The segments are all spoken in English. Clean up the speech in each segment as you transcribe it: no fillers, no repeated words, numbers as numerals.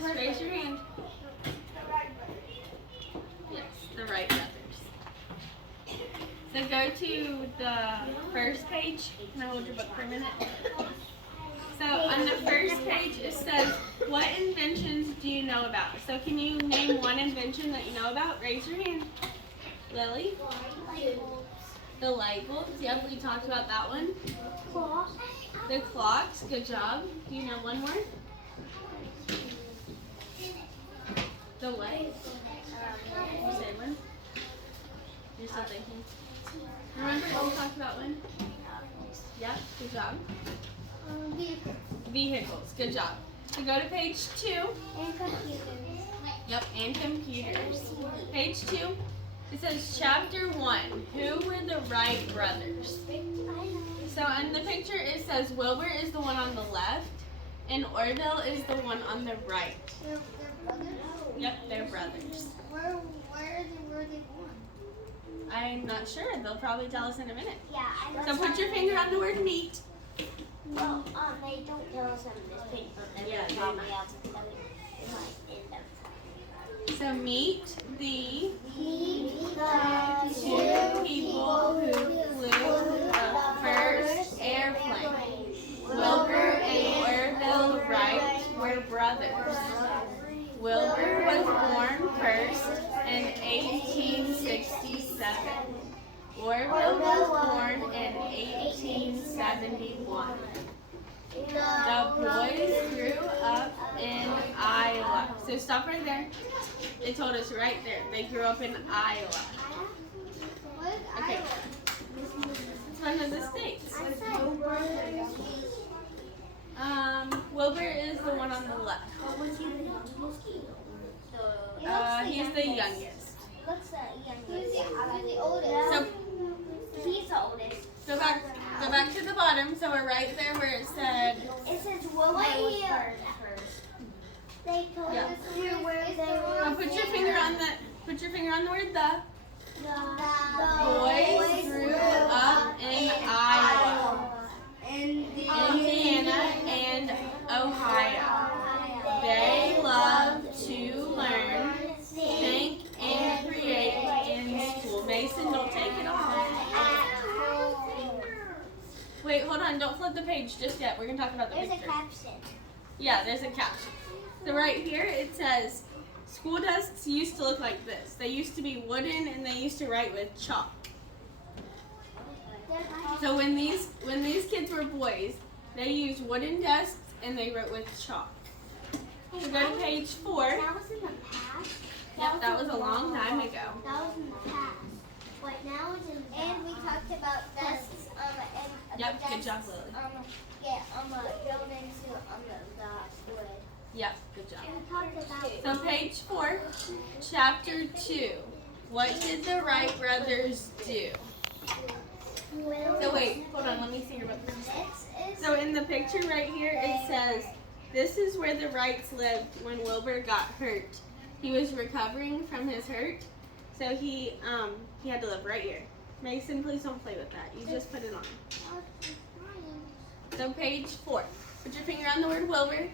was? Raise your hand. Yes, the Wright brothers. So go to the first page. Can I hold your book for a minute? So on the first page it says, what inventions do you know about? So can you name one invention that you know about? Raise your hand. Lily? The light bulbs. Yep, we talked about that one. The clocks. Good job. Do you know one more? The what? You say one? You're still thinking. Remember we talked about one? Yep, good job. Vehicles, good job. So go to page 2. And computers. Yep, and computers. Page 2. It says chapter 1. Who were the Wright brothers? So in the picture it says Wilbur is the one on the left and Orville is the one on the right. They're brothers? Yep, they're brothers. Where were they born? I'm not sure. They'll probably tell us in a minute. Yeah, So put your finger on the word meet. Well, they don't tell us on this paper. Yeah, they probably might. have to tell you. It might end up. So meet the Two two people who flew the first airplane. Wilbur and Orville Wright were brothers. Wilbur was born first in 1867. Orville was born in 1871. The boys grew up in Iowa. So stop right there. They told us right there. They grew up in Iowa. Okay. It's one of the states. Wilbur is the one on the left. He's the youngest. What's the youngest? Who's the oldest? So He's the oldest. go back to the bottom. So we're right there where it said. It says Wilbur was first. They told Yeah. us where they were. Now put your finger on the word the. The Boys grew up in Iowa, Indiana, and Ohio. They love to learn, think, and create in school. Mason, don't take it off. Wait, hold on. Don't flip the page just yet. We're going to talk about the There's a picture. caption. Yeah, there's a caption. So right here it says, school desks used to look like this. They used to be wooden and they used to write with chalk. So when these kids were boys, they used wooden desks and they wrote with chalk. So go to page 4. That was in the past. Yep, that was a long time ago. That was in the past. But now it's in the past. And we talked about desks. And Yep, the good job, desks, Lily. built into the wood. Yep, good job. And we talked about. So page 4, chapter 2. What did the Wright brothers do? So wait, hold on, let me see your book. So in the picture right here, it says, this is where the Wrights lived when Wilbur got hurt. He was recovering from his hurt, so he had to live right here. Mason, please don't play with that. You just put it on. So page 4. Put your finger on the word Wilbur.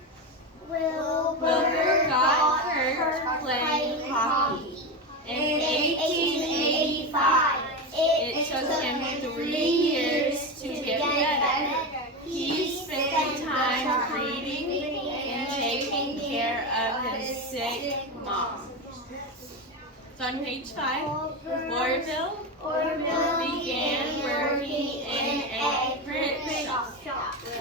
Wilbur got hurt playing hockey. In 1885, it took him 3 years to get better. He spent time reading and taking care of his sick mom. So on page 5, Orville began working in a print shop.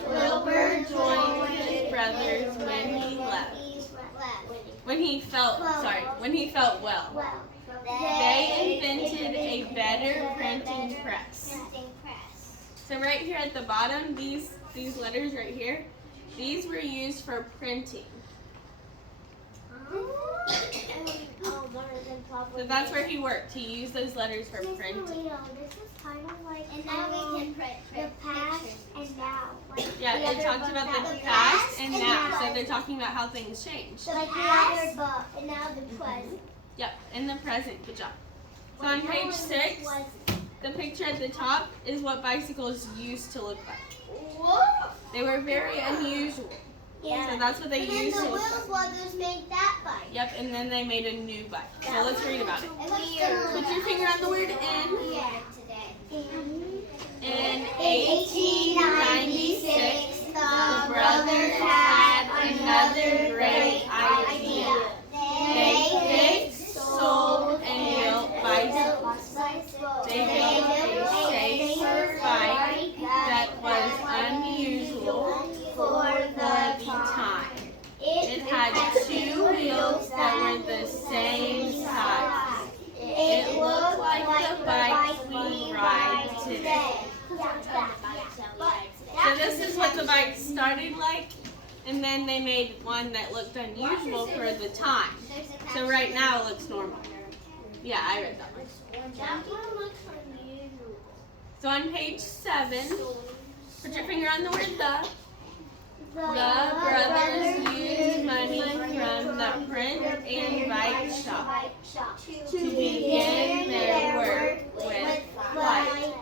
Wilbur joined his brothers when he left. When he felt well. They invented a better printing press. So right here at the bottom, these letters right here, these were used for printing. So that's where he worked. He used those letters for printing. This is kind of like and now we can print the past and now. Yeah, it talks about the past and now. So they're talking about how things change. So like the other book and now the present. Yep, in the present. Good job. So on page 6, the picture at the top is what bicycles used to look like. They were very unusual. Yeah. So that's what they used And to then the look Wills like. brothers made that bike. Yep, and then they made a new bike. So let's read about it. Weird. Put your finger on the word in. Yeah, today. In 1896, the brothers had another great idea. They picked, sold, and built bicycles. They built a safer bike that was unusual for the time. It had two wheels that were the same size. It looked like the bikes we ride today. So this is what the bike started like, and then they made one that looked unusual for the time. So right now it looks normal. Yeah, I read that one. That one looks unusual. So on page 7, put your finger on the word the. The brothers used money from the print and bike shop to begin their work with flight.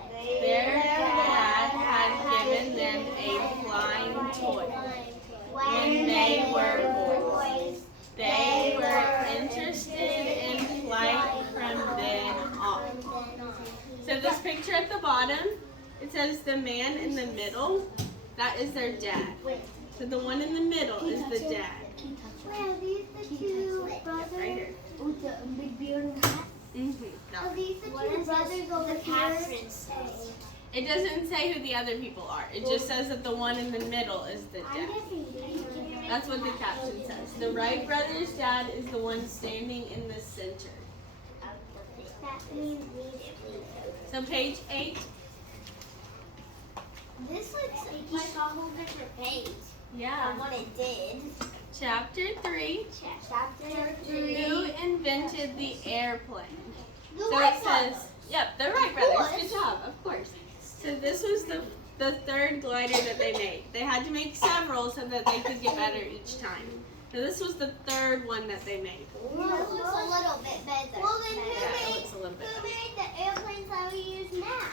Their dad had given them a flying toy when they were boys. They were interested in flight from then on. So this picture at the bottom, it says the man in the middle, that is their dad. So the one in the middle is the dad. Are these the two brothers? Right here. With the big beard and hat? No. Are these the two brothers over here? It doesn't say who the other people are. It just says that the one in the middle is the dad. That's what the caption says. The Wright brothers' dad is the one standing in the center. That means So page 8. this looks like a whole different page Yeah. from what it did. Chapter 3. Chapter 3. Who invented the airplane? The So white it says, yep, the Wright brothers. Good job, of course. So this was the third glider that they made. They had to make several so that they could get better each time. So this was the third one that they made. Well, it looks a little bit better. Well, then Yeah, it looks a little bit who better. made the airplanes that we use now?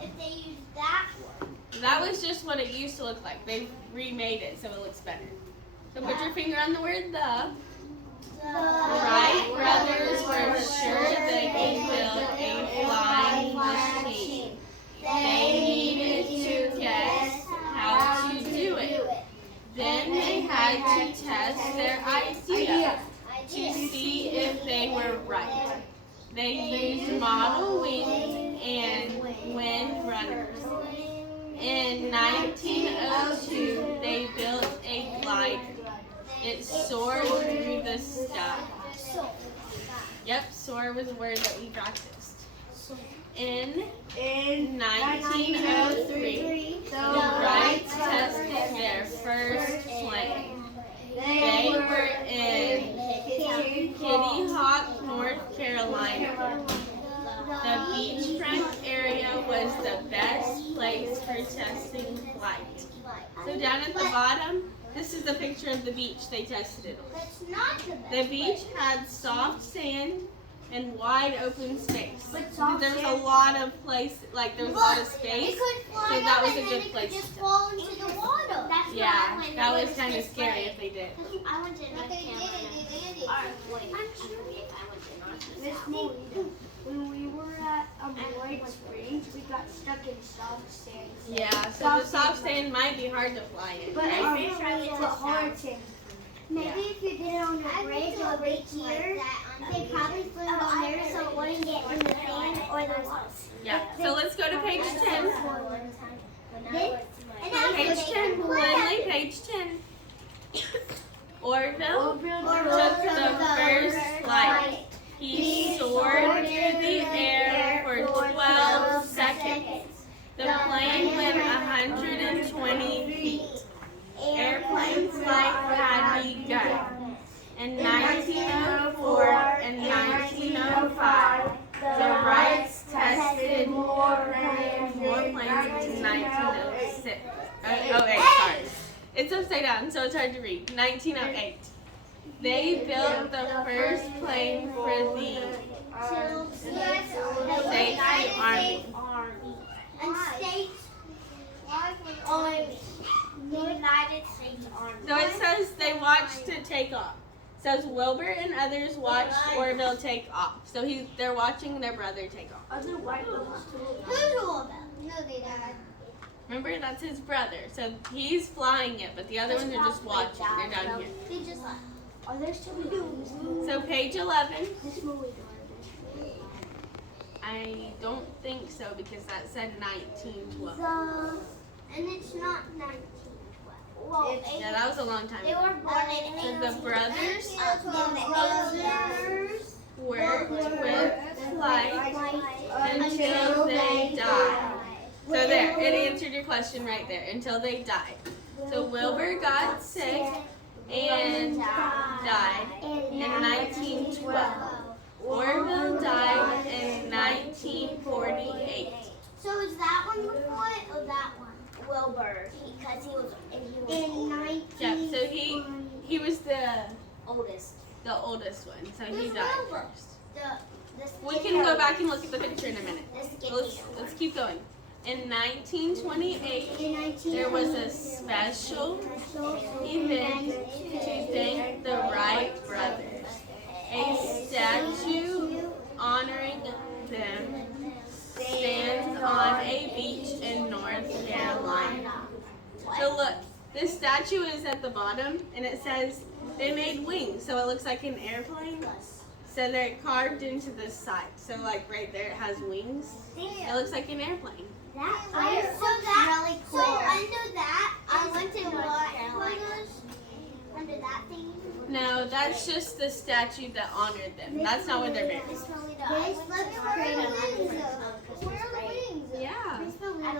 If they use that one. That was just what it used to look like. They remade it so it looks better. So put your finger on the word the. The Wright brothers were sure they could build a flying machine. They needed to guess how to do it. Then they had to test their idea to see if they were right. They used model wings and wind runners. In 1902, they built a glider. It soared through the sky. Yep, soar was a word that we practiced. In 1903, the Wrights tested their first plane. They were in Kitty Hawk, North Carolina. The beachfront area was the best place for testing flight. So down at the bottom, this is a picture of the beach they tested it on. That's not the best. The beach had soft sand and wide open space. There was a lot of place, like there was a lot of space. It could fly So that up was and a then good it place could just to fall into the water. That's Yeah, that was kind of scary if they did. I went to North Carolina. Miss Molina, when we were at White Springs, we got stuck in soft sand. Yeah, so the soft sand might be hard to fly in. But Right? hard to. Maybe if you did it on a bridge over here, they probably flew on there so it wouldn't get in the sand or the water. Yeah, so let's go to page 10. Page 10, Lindley, page 10. Orville took the first flight. He soared through the air for 12 seconds. The plane went 120 feet. Airplane flight had begun. In 1904 and 1905, the Wrights tested more planes into 1906. Oh, wait, sorry. It's upside down, so it's hard to read. 1908. They built the first plane for the States Army. And States Army. The United States Army. So it says they watched it take off. says Wilbur and others watched Orville take off. So they're watching their brother take off. Are there white bubbles too? Who's Orville? No, they don't. Remember, that's his brother. So he's flying it, but the other ones are just watching. They're down here. They just left. Are there still movies? So page 11. This movie. I don't think so because that said 1912. And it's not 1912. Well, Yeah, that was a long time they ago. were born in So the brothers brothers worked with flight until they died. So there, it answered your question right there. Until they died. So Wilbur got sick and died in 1912. Orville died in 1948. So is that one before it or that one? Wilbur, because he was in 19. Yeah, so he was the Oldest. oldest one, so he Who's died Wilbur? first. The We can go back and look at the picture in a minute. The Let's keep going. In 1928, there was a special event to thank the Wright brothers. A statue honoring them stands on a beach in North Carolina. So look, this statue is at the bottom, and it says they made wings, so it looks like an airplane. So they're carved into the side. So like right there, it has wings. It looks like an airplane. That's really cool. So under that, I went to what under that thing. No, that's just the statue that honored them. That's not what they're buried. This looks pretty. Where are the wings? Yeah.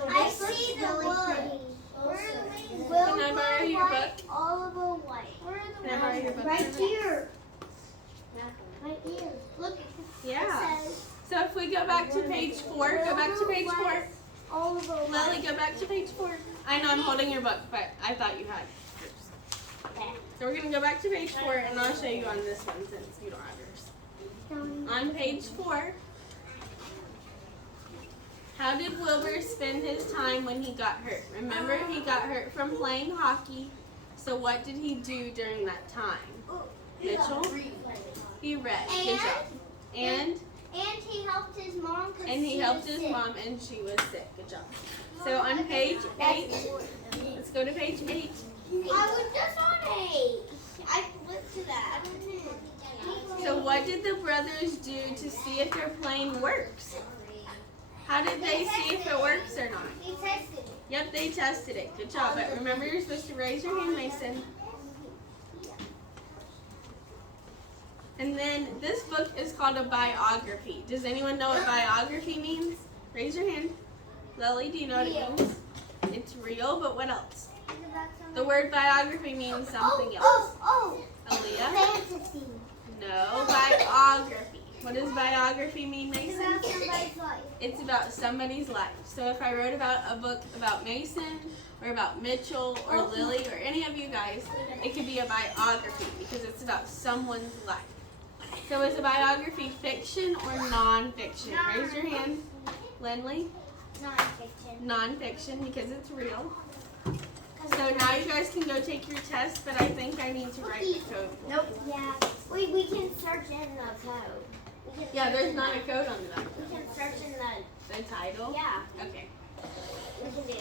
I see the wood. Where are the wings? Can I borrow your book? Oliver White. Where are the Can I borrow your book? Right here. Right here. Look. Yeah. It says So if we go back to page 4, go back to page 4. Oliver White. Lily, go back to page 4. I know I'm holding your book, but I thought you had yours. So we're going to go back to page 4, and I'll show you on this one since you don't have yours. On page 4, how did Wilbur spend his time when he got hurt? Remember, he got hurt from playing hockey. So what did he do during that time? Mitchell? He read. Good job. And he helped his mom. he helped his mom, and she was sick. Good job. So on page 8, let's go to page 8. I was just on 8. I flipped to that. So what did the brothers do to see if their plane works? How did they see if it works or not? They tested it. Yep, they tested it. Good job. But remember, you're supposed to raise your hand, Mason. And then this book is called a biography. Does anyone know what biography means? Raise your hand. Lily, do you know what it means? It's real, but what else? The word biography means something else. Aaliyah? Fantasy. No, biography. What does biography mean, Mason? About somebody's life. It's about somebody's life. So if I wrote about a book about Mason or about Mitchell or Lily or any of you guys, it could be a biography because it's about someone's life. So is a biography fiction or non-fiction? Raise your hand. Lindley? Non-fiction. Non-fiction because it's real. So now you guys can go take your test, but I think I need to write the code. Nope. Yeah. We can search in the code. Yeah, there's not a code on the back. We can search in the The title? yeah. Okay. We can do it.